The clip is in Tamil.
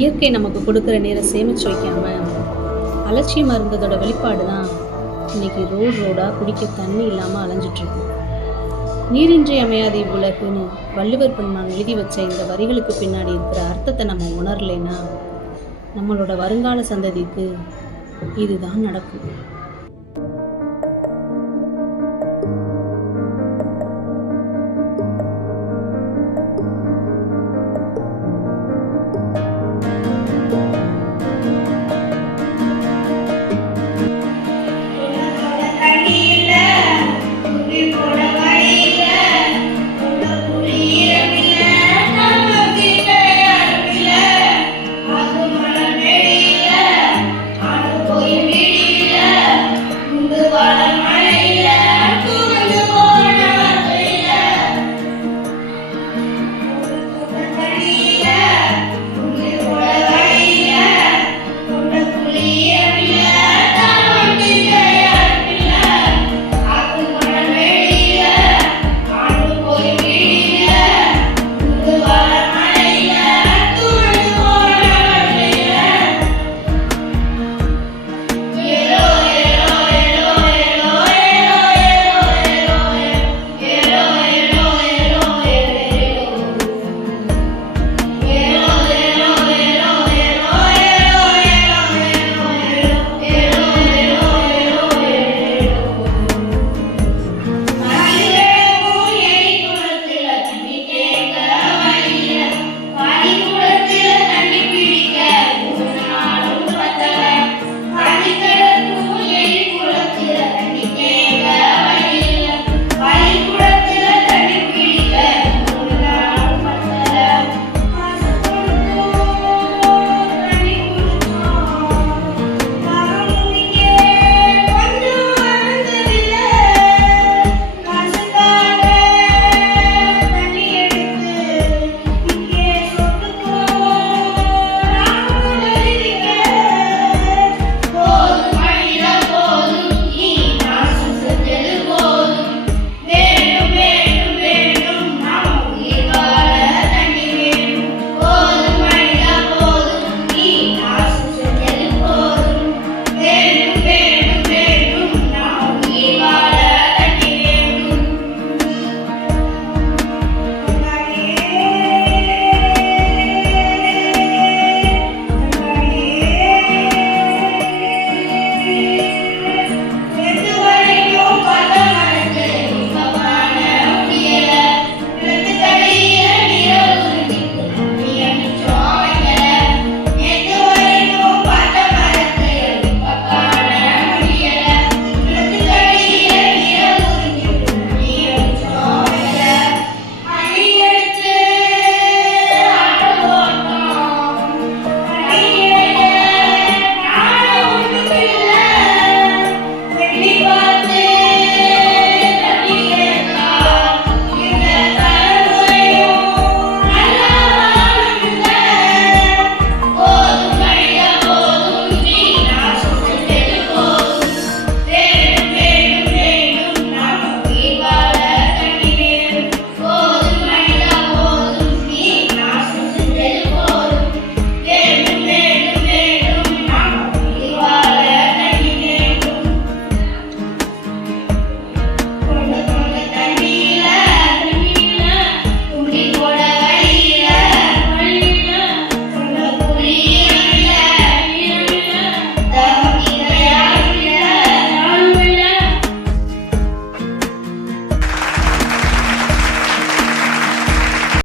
இயற்கை நமக்கு கொடுக்குற நேரம் சேமிச்சு வைக்காம அலட்சியமாக இருந்ததோட வெளிப்பாடு தான் இன்னைக்கு ரோடு ரோடாக குடிக்க தண்ணி இல்லாமல் அலைஞ்சிட்ருக்கோம் நீரின்றி அமையாத இவ்வுலகுன்னு வள்ளுவர் பெருமான் எழுதி வச்ச இந்த வரிகளுக்கு பின்னாடி இருக்கிற அர்த்தத்தை நம்ம உணரலைன்னா நம்மளோட வருங்கால சந்ததிக்கு இதுதான் நடக்கும்.